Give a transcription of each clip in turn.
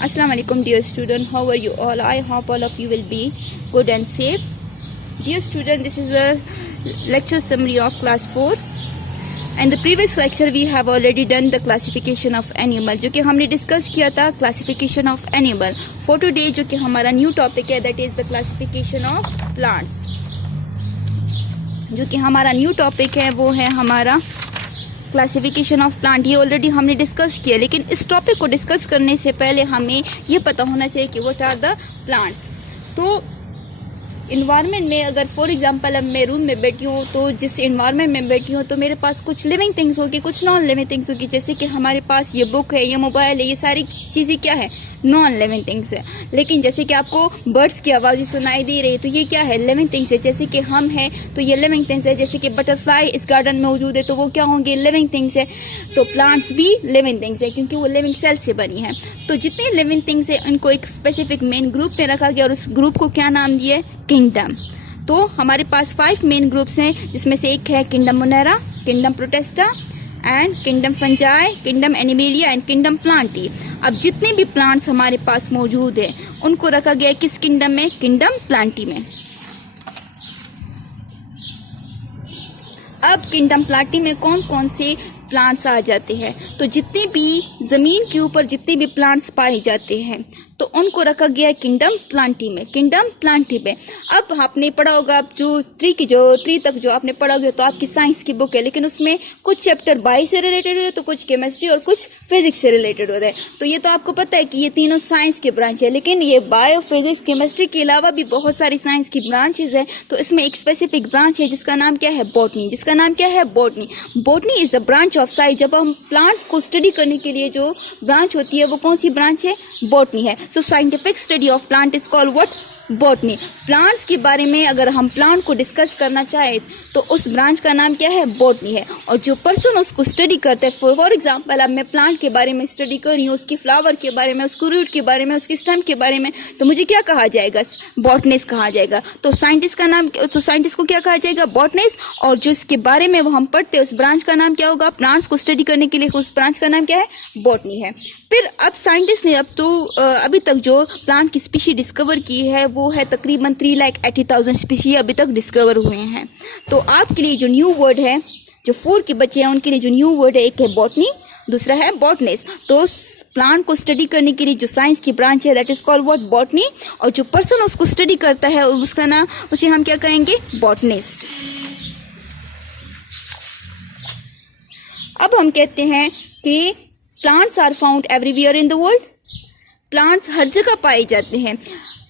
Assalamu alaikum dear student, how are you all? I hope all of you will be good and safe. Dear student, this is a lecture summary of class 4. And the previous lecture we have already done the classification of animal, जो कि हमने discuss किया था classification of animal. For today जो कि हमारा new topic है, that is the classification of plants. जो कि हमारा न्यू टॉपिक है वो है हमारा क्लासिफिकेशन ऑफ प्लांट. ये ऑलरेडी हमने डिस्कस किया, लेकिन इस टॉपिक को डिस्कस करने से पहले हमें ये पता होना चाहिए कि व्हाट आर द प्लांट्स. तो इन्वायरमेंट में अगर फॉर एग्जांपल अब मैं रूम में बैठी हूँ, तो जिस इन्वायरमेंट में बैठी हूँ तो मेरे पास कुछ लिविंग थिंग्स होगी, कुछ नॉन लिविंग थिंग्स होगी. जैसे कि हमारे पास ये बुक है, ये मोबाइल है, ये सारी चीज़ें क्या है, नॉन लिविंग थिंग्स है. लेकिन जैसे कि आपको बर्ड्स की आवाज़ सुनाई दे रही है, तो ये क्या है, लिविंग थिंग्स है. जैसे कि हम हैं तो ये लिविंग थिंग्स है. जैसे कि बटरफ्लाई इस गार्डन में मौजूद है तो वो क्या होंगे, लिविंग थिंग्स है. तो प्लांट्स भी लिविंग थिंग्स है क्योंकि वो लिविंग सेल से बनी है. तो जितनी लिविंग थिंग्स है उनको एक स्पेसिफिक मेन ग्रुप में रखा गया और उस ग्रुप को क्या नाम दिया है, किंगडम. तो हमारे पास 5 मेन ग्रुप्स हैं, जिसमें से एक है kingdom Monera, kingdom Protista and kingdom fungi, kingdom animalia and kingdom Plantae. अब जितने भी प्लांट्स हमारे पास मौजूद है उनको रखा गया है किस किंगडम में, किंगडम प्लांटी में. अब किंगडम प्लांटी में कौन कौन से प्लांट्स आ जाते हैं, तो जितने भी ज़मीन के ऊपर जितने भी प्लांट्स पाए जाते हैं तो उनको रखा गया है किंगडम प्लांटी में, किंगडम प्लांटी में. अब आपने पढ़ा होगा, आप जो 3 तक जो आपने पढ़ा होगा तो आपकी साइंस की बुक है, लेकिन उसमें कुछ चैप्टर बायो से रिलेटेड होते हैं, तो कुछ केमिस्ट्री और कुछ फिजिक्स से रिलेटेड होता है. तो ये तो आपको पता है कि ये तीनों साइंस के ब्रांच है, लेकिन ये बायो, फिजिक्स, केमिस्ट्री के अलावा भी बहुत सारी साइंस की ब्रांचेज है. तो इसमें एक स्पेसिफिक ब्रांच है जिसका नाम क्या है, बॉटनी. जिसका नाम क्या है, botany. Botany is the branch of science. जब हम प्लांट्स को स्टडी करने के लिए जो ब्रांच होती है वो कौन सी ब्रांच है, बॉटनी है. So scientific study of plant is called what, botany. Plants के बारे में अगर हम प्लांट को डिस्कस करना चाहें तो उस ब्रांच का नाम क्या है, बॉटनी है. और जो पर्सन उसको स्टडी करता है, फॉर एग्जांपल अब मैं प्लांट के बारे में स्टडी कर रही हूँ, उसकी फ्लावर के बारे में, उसको रूट के बारे में, उसकी स्टेम के बारे में, तो मुझे क्या कहा जाएगा, बॉटनिस्ट कहा जाएगा. तो साइंटिस्ट का नाम, तो साइंटिस्ट को क्या कहा जाएगा, बॉटनिस्ट. और जो इसके बारे में वो हम पढ़ते हैं उस ब्रांच का नाम क्या होगा, प्लांट्स को स्टडी करने के लिए उस ब्रांच का नाम क्या है, बॉटनी है. फिर अब साइंटिस्ट ने अभी तक जो प्लांट की स्पीशी डिस्कवर की है वो है तकरीबन 3,80,000 स्पीशी अभी तक डिस्कवर हुए हैं. तो आपके लिए जो न्यू वर्ड है, जो 4 के बच्चे हैं उनके लिए जो न्यू वर्ड है, एक है बॉटनी, दूसरा है बॉटनिस्ट. तो प्लांट को स्टडी करने के लिए जो साइंस की ब्रांच है that is called what, botany. और जो पर्सन उसको स्टडी करता है उसका नाम, उसे हम क्या कहेंगे, बॉटनिस्ट. अब हम कहते हैं कि plants are found everywhere in the world. Plants हर जगह पाए जाते हैं.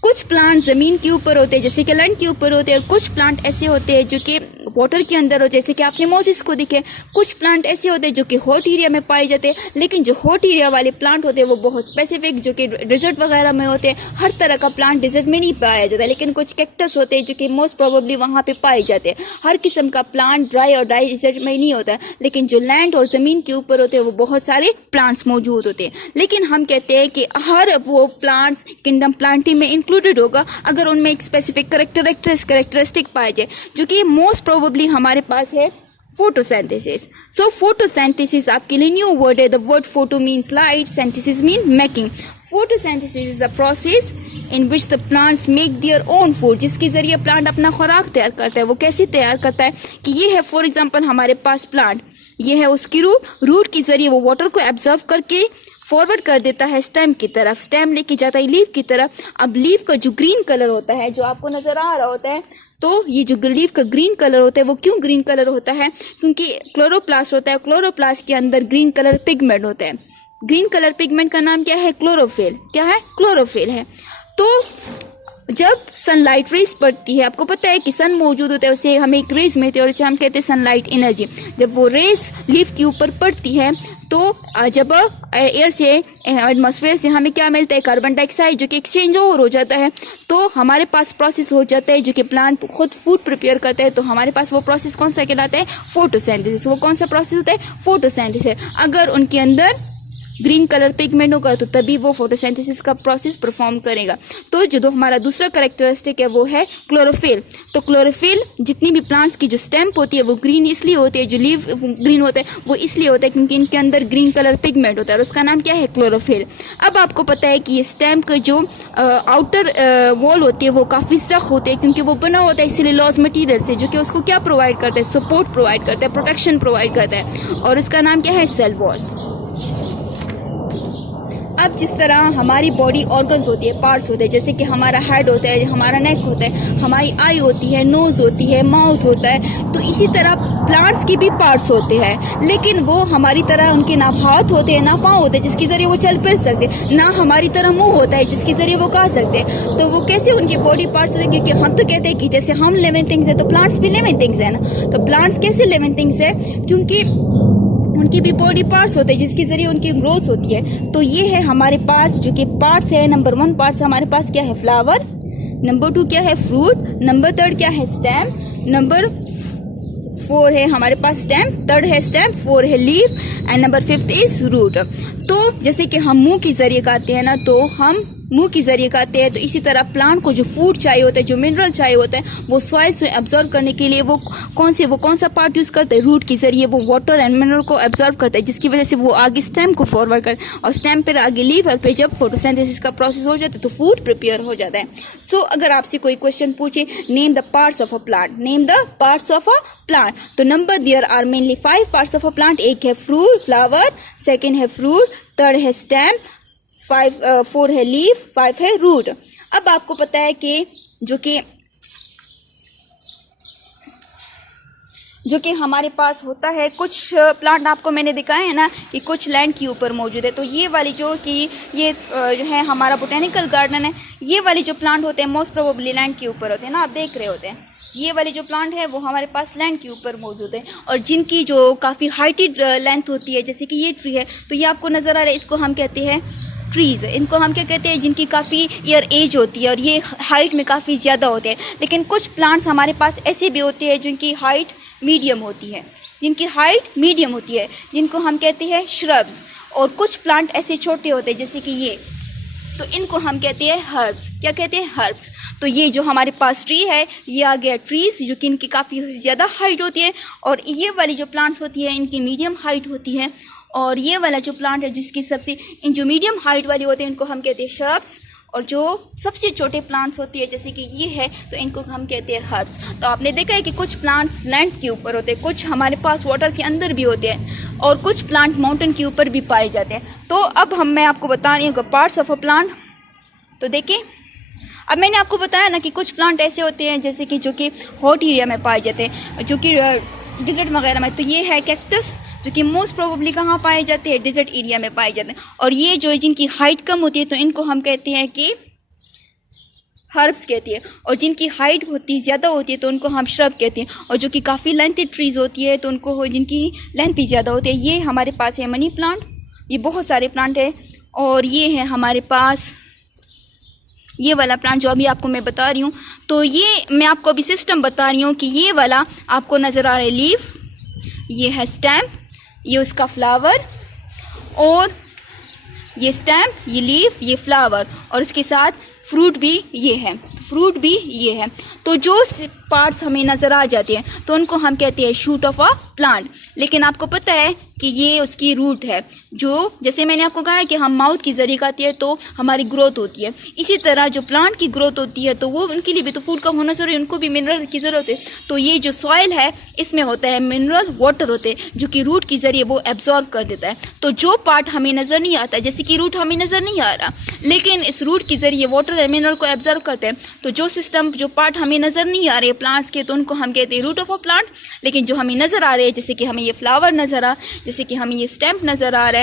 कुछ प्लांट ज़मीन के ऊपर होते हैं जैसे कि लैंड के ऊपर होते हैं, और कुछ प्लांट ऐसे होते हैं जो कि वाटर के अंदर होते हैं जैसे कि आपने मोसेस को दिखे. कुछ प्लांट ऐसे होते हैं जो कि हॉट एरिया में पाए जाते हैं, लेकिन जो हॉट एरिया वाले प्लांट होते हैं वो बहुत स्पेसिफिक, जो कि डिजर्ट वगैरह में होते हैं. हर तरह का प्लांट डिजर्ट में नहीं पाया जाता, लेकिन कुछ कैक्टस होते हैं जो कि मोस्ट प्रोबेबली वहाँ पे पाए जाते हैं. हर किस्म का प्लांट ड्राई और ड्राई डिजर्ट में नहीं होता, लेकिन जो लैंड और ज़मीन के ऊपर होते हैं वो बहुत सारे प्लांट्स मौजूद होते हैं. लेकिन हम कहते हैं कि हर वो प्लांट्स किंगडम प्लांटी में इंक्लूडेड होगा अगर उनमें एक स्पेसिफिक करेक्टरिस्टिक पाए जाए, जो कि मोस्ट प्रोबेबली हमारे पास है फोटोसिंथेसिस. सो फोटोसिंथेसिस आपके लिए न्यू वर्ड है. The word photo means light, synthesis mean making. Photosynthesis is the process in which the plants make their own food. जिसके जरिए प्लांट अपना खुराक तैयार करता है. वो कैसे तैयार करता है कि ये है फॉर एग्जांपल हमारे पास प्लांट, ये है उसकी रूट के जरिए वो वाटर को एब्जॉर्व करके फॉरवर्ड कर देता है स्टेम की तरफ, स्टेम लेके जाता है लीफ की तरफ. अब लीफ का जो ग्रीन कलर होता है जो आपको नजर आ रहा होता है, तो ये जो लीफ का ग्रीन कलर होता है वो क्यों ग्रीन कलर होता है, क्योंकि क्लोरोप्लास्ट होता है. क्लोरोप्लास्ट के अंदर ग्रीन कलर पिगमेंट होता है. ग्रीन कलर पिगमेंट का नाम क्या है, क्लोरोफिल. क्या है, क्लोरोफिल है. तो जब सनलाइट रेज पड़ती है, आपको पता है कि सन मौजूद होता है, उससे हमें एक रेज मिलती है और इसे हम कहते हैं सनलाइट एनर्जी. जब वो रेज लीफ के ऊपर पड़ती है तो जब एयर से, एटमॉस्फेयर से हमें क्या मिलता है, कार्बन डाइऑक्साइड, जो कि एक्सचेंज ओवर हो जाता है. तो हमारे पास प्रोसेस हो जाता है जो कि प्लांट खुद फूड प्रिपेयर करता है. तो हमारे पास वो प्रोसेस कौन सा कहलाता है, फोटोसिंथेसिस. वो कौन सा प्रोसेस होता है, फोटोसिंथेसिस. अगर उनके अंदर ग्रीन कलर पिगमेंट होगा तो तभी वो फोटोसिंथेसिस का प्रोसेस परफॉर्म करेगा। तो जो हमारा दूसरा कैरेक्टरिस्टिक है वो है क्लोरोफिल। तो क्लोरोफिल जितनी भी प्लांट्स की जो स्टेम होती है वो ग्रीन इसलिए होती है, जो लीव ग्रीन होता है वो इसलिए होता है क्योंकि इनके अंदर ग्रीन कलर पिगमेंट होता है और उसका नाम क्या है, क्लोरोफिल। अब आपको पता है कि ये स्टेम का जो आउटर वॉल होती है वो काफ़ी सख्त होती है क्योंकि वो बना होता है सेल्यूलोज मटेरियल से, जो कि उसको क्या प्रोवाइड करता है, सपोर्ट प्रोवाइड करता है, प्रोटेक्शन प्रोवाइड करता है, और इसका नाम क्या है, सेल वॉल। अब जिस तरह हमारी बॉडी ऑर्गन्स होती है, पार्ट्स होते हैं, जैसे कि हमारा हेड होता है, हमारा नेक होता है, हमारी आई होती है, नोज़ होती है, माउथ होता है, तो इसी तरह प्लांट्स की भी पार्ट्स होते हैं, लेकिन वो हमारी तरह उनके ना हाथ होते हैं ना पाँव होते हैं जिसके ज़रिए वो चल फिर सकते, ना हमारी तरह मुंह होता है जिसके ज़रिए वो खा सकते हैं। तो वो कैसे उनके बॉडी पार्ट्स होते हैं, क्योंकि हम तो कहते हैं कि जैसे हम लिविंग थिंग्स हैं तो प्लांट्स भी लिविंग थिंग्स हैं ना। तो प्लांट्स कैसे लिविंग थिंग्स है, क्योंकि उनकी भी बॉडी पार्ट्स होते हैं जिसके ज़रिए उनकी ग्रोथ होती है। तो ये है हमारे पास जो कि पार्ट्स है। नंबर 1 पार्ट्स हमारे पास क्या है, फ्लावर। नंबर 2 क्या है, फ्रूट। नंबर 3 क्या है, स्टेम। नंबर 4 है हमारे पास स्टेम, 3 है स्टेम, 4 है leaf, and number 5 is root. तो जैसे कि हम मुंह के ज़रिए खाते हैं ना, तो हम मुंह के ज़रिए खाते हैं, तो इसी तरह प्लांट को जो फूड चाहिए होता है, जो मिनरल चाहिए होता है, वो सॉइल्स में एब्जॉर्व करने के लिए वो कौन सा पार्ट यूज़ करते हैं, रूट के ज़रिए वो वाटर एंड मिनरल को एब्जॉर्व करता है, जिसकी वजह से वो आगे स्टेम को फॉरवर्ड कर, और स्टेम पर आगे लीफ, और फिर जब फोटोसिंथेसिस का प्रोसेस हो जाता है तो फूड प्रिपेयर हो जाता है। सो अगर आपसे कोई क्वेश्चन पूछे, name the parts of a plant, name the parts of a plant, तो number there are mainly 5 parts of a plant. एक है फ्रूट, फ्लावर, सेकेंड है फ्रूट, 3 है स्टेम, 4 है लीफ, 5 है रूट। अब आपको पता है कि जो कि हमारे पास होता है, कुछ प्लांट आपको मैंने दिखाए हैं ना कि कुछ लैंड के ऊपर मौजूद है। तो ये वाली जो है हमारा बोटेनिकल गार्डन है, ये वाली जो प्लांट होते हैं मोस्ट प्रोबेबली लैंड के ऊपर होते हैं ना, आप देख रहे होते हैं। ये वाली जो प्लांट है वो हमारे पास लैंड के ऊपर मौजूद है, और जिनकी जो काफ़ी हाइटेड लेंथ होती है, जैसे कि ये ट्री है, तो ये आपको नज़र आ रहा है, इसको हम कहते हैं ट्रीज़। इनको हम क्या कहते हैं, जिनकी काफ़ी ईयर एज होती है और ये हाइट में काफ़ी ज़्यादा होते हैं। लेकिन कुछ प्लांट्स हमारे पास ऐसे भी होते हैं जिनकी हाइट मीडियम होती है, जिनको हम कहते हैं श्रब्स। और कुछ प्लांट ऐसे छोटे होते हैं जैसे कि ये, तो इनको हम कहते हैं हर्ब्स। क्या कहते हैं, हर्ब्स। तो ये जो हमारे पास ट्री है, ये आ गया ट्रीज़, जो कि इनकी काफ़ी ज़्यादा हाइट होती है, और ये वाली जो प्लांट्स होती है इनकी मीडियम हाइट होती है, और ये वाला जो प्लांट है जिसकी इन जो मीडियम हाइट वाली होते हैं इनको हम कहते हैं श्रब्स, और जो सबसे छोटे प्लांट्स होती है जैसे कि ये है, तो इनको हम कहते हैं हर्ब्स। तो आपने देखा है कि कुछ प्लांट्स लैंड के ऊपर होते हैं, कुछ हमारे पास वाटर के अंदर भी होते हैं, और कुछ प्लांट माउंटेन के ऊपर भी पाए जाते हैं। तो अब मैं आपको बता रही हूँ पार्ट्स ऑफ अ प्लांट। तो देखिए, अब मैंने आपको बताया ना कि कुछ प्लांट ऐसे होते हैं जैसे कि जो कि हॉट एरिया में पाए जाते हैं, जो कि डिजर्ट वगैरह में। तो ये है कैक्टस, जो कि मोस्ट प्रोबेबली कहाँ पाए जाते हैं, डिजर्ट एरिया में पाए जाते हैं। और ये जो जिनकी हाइट कम होती है तो इनको हम कहते हैं कि हर्ब्स कहती है, और जिनकी हाइट ज़्यादा होती है तो उनको हम श्रब कहते हैं, और जो कि काफ़ी लेंथी ट्रीज़ होती है तो उनको जिनकी लेंथ भी ज़्यादा होती है। ये हमारे पास है मनी प्लांट, ये बहुत सारे प्लांट है, और ये है हमारे पास ये वाला प्लांट जो अभी आपको मैं बता रही हूँ। तो ये मैं आपको अभी सिस्टम बता रही हूँ कि ये वाला आपको नज़र आ रहा है लीफ, ये है स्टेम, ये उसका फ्लावर, और ये स्टेम, ये लीफ, ये फ्लावर, और इसके साथ फ्रूट भी ये है। तो जो पार्ट्स हमें नज़र आ जाते हैं तो उनको हम कहते हैं शूट ऑफ अ प्लांट। लेकिन आपको पता है कि ये उसकी रूट है, जो जैसे मैंने आपको कहा है कि हम माउथ के ज़रिए खाते हैं तो हमारी ग्रोथ होती है, इसी तरह जो प्लांट की ग्रोथ होती है तो वो उनके लिए भी तो फूड का होना ज़रूरी है, उनको भी मिनरल की ज़रूरत है। तो ये जो सॉइल है इसमें होता है मिनरल वाटर होते हैं, जो कि रूट के ज़रिए वो एब्जॉर्ब कर देता है। तो जो पार्ट हमें नज़र नहीं आता, जैसे कि रूट हमें नज़र नहीं आ रहा, लेकिन इस रूट के ज़रिए वाटर एंड मिनरल को एब्जॉर्ब करते हैं। तो जो पार्ट हमें नज़र नहीं आ रहे प्लांट्स के, तो उनको हम कहते हैं रूट ऑफ अ प्लांट। लेकिन जो हमें नज़र आ रहे हैं, जैसे कि हमें ये फ्लावर नज़र आ, जैसे कि हमें ये स्टेम नज़र आ रहा है,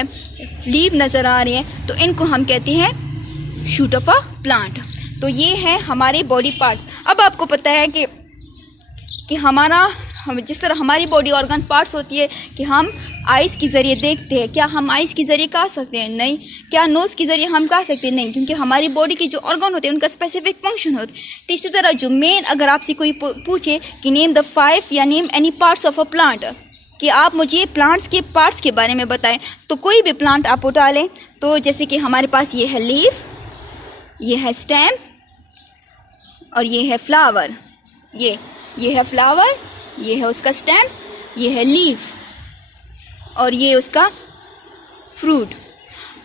लीफ नज़र आ रहे हैं, तो इनको हम कहते हैं शूट ऑफ अ प्लांट। तो ये है हमारे बॉडी पार्ट्स। अब आपको पता है कि जिस तरह हमारी बॉडी ऑर्गन पार्ट्स होती है कि हम आइज़ के ज़रिए देखते हैं, क्या हम आइज़ के ज़रिए खा सकते हैं? नहीं। क्या नोज़ के ज़रिए हम खा सकते हैं? नहीं, क्योंकि हमारी बॉडी के जो ऑर्गन होते हैं उनका स्पेसिफिक फंक्शन होता है। तो इसी तरह जो मेन, अगर आपसे कोई पूछे कि नेम द 5 या name any parts of a plant, कि आप मुझे प्लांट्स के पार्ट्स के बारे में बताएं। तो कोई भी प्लांट आप उठा लें, तो जैसे कि हमारे पास ये है लीफ, ये है स्टेम और ये है फ्लावर। ये है फ्लावर, ये है उसका स्टेम, ये है लीफ और ये उसका फ्रूट।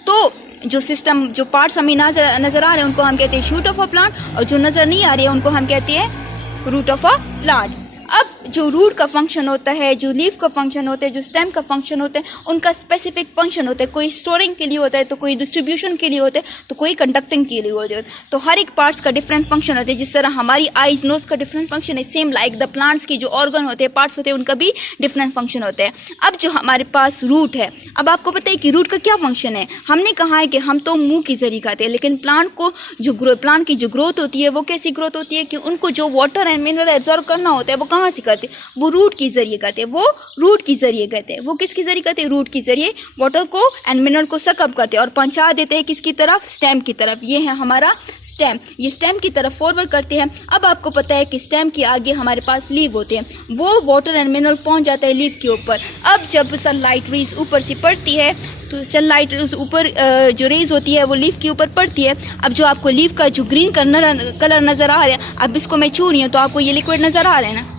तो जो सिस्टम, जो पार्ट्स हमें नजर आ रहे हैं उनको हम कहते हैं शूट ऑफ अ प्लांट, और जो नज़र नहीं आ रही है उनको हम कहते हैं रूट ऑफ अ प्लांट। अब जो रूट का फंक्शन होता है, जो लीफ का फंक्शन होता है, जो स्टेम का फंक्शन होता है, उनका स्पेसिफिक फंक्शन होता है। कोई स्टोरिंग के लिए होता है, तो कोई डिस्ट्रीब्यूशन के लिए होता है, तो कोई कंडक्टिंग के लिए होता है। तो हर एक पार्ट्स का डिफरेंट फंक्शन होता है। जिस तरह हमारी आइज नोज का डिफरेंट फंक्शन है, सेम लाइक द प्लांट्स की जो ऑर्गन होते हैं, पार्ट्स होते हैं, उनका भी डिफरेंट फंक्शन होता है। अब जो हमारे पास रूट है, अब आपको पता है कि रूट का क्या फंक्शन है। हमने कहा है कि हम तो मुंह के जरिए खाते हैं, लेकिन प्लांट को प्लांट की जो ग्रोथ होती है वो कैसी ग्रोथ होती है कि उनको जो वाटर एंड मिनरल एब्जॉर्ब करना होता है वो कहाँ से करते हैं, वो रूट के जरिए करते हैं। वो रूट के जरिए करते हैं। वो किसके जरिए करते हैं? रूट के जरिए वाटर को एंड मिनरल को सकअप करते हैं और पहुंचा देते हैं किसकी तरफ? स्टेम की तरफ। ये है हमारा स्टेम, ये स्टेम की तरफ फॉरवर्ड करते हैं। अब आपको पता है कि स्टेम के आगे हमारे पास लीव होते हैं, वो वाटर एंड मिनरल पहुंच जाता है लीव के ऊपर। अब जब सनलाइट रेज ऊपर से पड़ती है, तो सनलाइट ऊपर जो रेज होती है वो लीफ के ऊपर पड़ती है। अब जो आपको लीफ का जो ग्रीन कलर नजर आ रहा है, अब इसको मैं छू रही हूँ तो आपको ये लिक्विड नजर आ रहा है ना।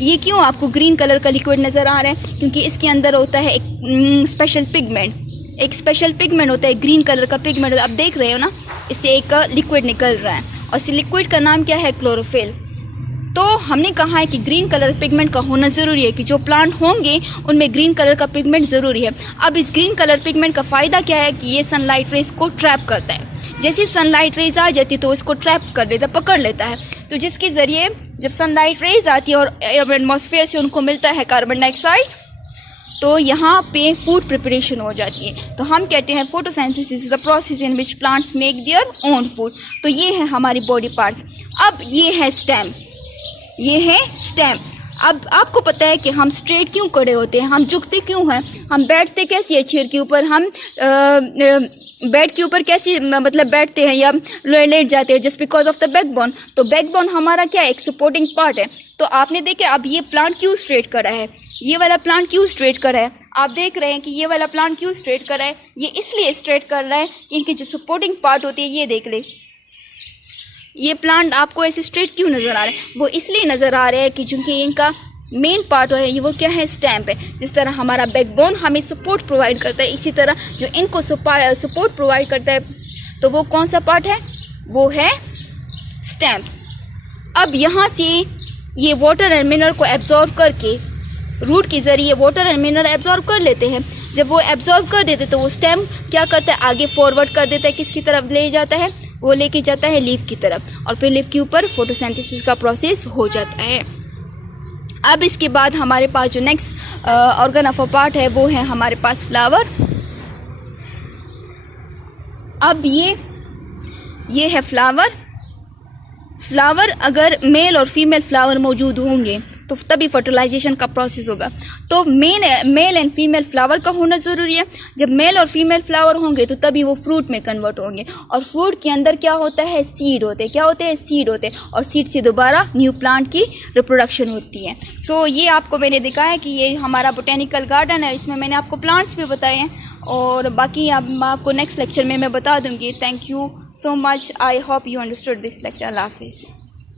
ये क्यों आपको ग्रीन कलर का लिक्विड नजर आ रहा है? क्योंकि इसके अंदर होता है एक स्पेशल पिगमेंट, एक स्पेशल पिगमेंट होता है ग्रीन कलर का पिगमेंट। आप देख रहे हो ना, इससे एक लिक्विड निकल रहा है और इस लिक्विड का नाम क्या है? क्लोरोफिल। तो हमने कहा है कि ग्रीन कलर पिगमेंट का होना ज़रूरी है, कि जो प्लांट होंगे उनमें ग्रीन कलर का पिगमेंट ज़रूरी है। अब इस ग्रीन कलर पिगमेंट का फ़ायदा क्या है कि ये सनलाइट रेज को ट्रैप करता है। जैसे सनलाइट रेज आ जाती है तो इसको ट्रैप कर देता, पकड़ लेता है। तो जिसके ज़रिए जब सनलाइट रेज आती है और एटमॉस्फेयर से उनको मिलता है कार्बन डाइऑक्साइड, तो यहाँ पे फूड प्रिपरेशन हो जाती है। तो हम कहते हैं photosynthesis is the process in which plants make their own food. तो ये है हमारी बॉडी पार्ट्स। अब ये है स्टेम, ये है स्टेम। अब आपको पता है कि हम स्ट्रेट क्यों खड़े होते हैं, हम झुकते क्यों हैं, हम बैठते कैसे है चेयर के ऊपर, हम बेड के ऊपर कैसे मतलब बैठते हैं या लेट जाते हैं, just because of the backbone. तो बैकबोन हमारा क्या है? एक सपोर्टिंग पार्ट है। तो आपने देखा अब ये प्लांट क्यों स्ट्रेट कर रहा है, ये वाला प्लांट क्यों स्ट्रेट कर रहा है? आप देख रहे हैं कि ये वाला प्लांट क्यों स्ट्रेट कर रहा है? ये इसलिए स्ट्रेट कर रहा है कि इनकी जो सपोर्टिंग पार्ट होती है, ये देख ले, ये प्लांट आपको ऐसे स्ट्रेट क्यों नज़र आ रहा है? वो इसलिए नज़र आ रहा है कि चूँकि इनका मेन पार्ट है, ये वो क्या है? स्टेम है। जिस तरह हमारा बैकबोन हमें सपोर्ट प्रोवाइड करता है, इसी तरह जो इनको सपोर्ट प्रोवाइड करता है, तो वो कौन सा पार्ट है? वो है स्टेम। अब यहाँ से ये वाटर एंड मिनरल को एब्जॉर्ब करके रूट के ज़रिए वाटर एंड मिनरल एब्जॉर्ब कर लेते हैं। जब वो एब्जॉर्ब कर देते तो वो स्टेम क्या करता है? आगे फॉरवर्ड कर देता है, किसकी तरफ ले जाता है? वो लेके जाता है लीफ की तरफ, और फिर लीफ के ऊपर फोटोसिंथेसिस का प्रोसेस हो जाता है। अब इसके बाद हमारे पास जो next organ of a part है वो है हमारे पास फ्लावर। अब ये है फ्लावर। फ्लावर अगर मेल और फीमेल फ्लावर मौजूद होंगे तो तभी फर्टिलाइजेशन का प्रोसेस होगा। तो मेल एंड फीमेल फ्लावर का होना ज़रूरी है। जब मेल और फीमेल फ्लावर होंगे तो तभी वो फ्रूट में कन्वर्ट होंगे, और फ्रूट के अंदर क्या होता है? सीड होते हैं। क्या होते हैं? सीड होते हैं, और सीड से दोबारा न्यू प्लांट की रिप्रोडक्शन होती है। सो ये आपको मैंने दिखाया कि ये हमारा बोटेनिकल गार्डन है, इसमें मैंने आपको प्लांट्स भी बताए हैं, और बाकी अब आपको नेक्स्ट लेक्चर में मैं बता दूँगी। Thank you so much, I hope you understood this lecture. अल्लाह हाफिज़।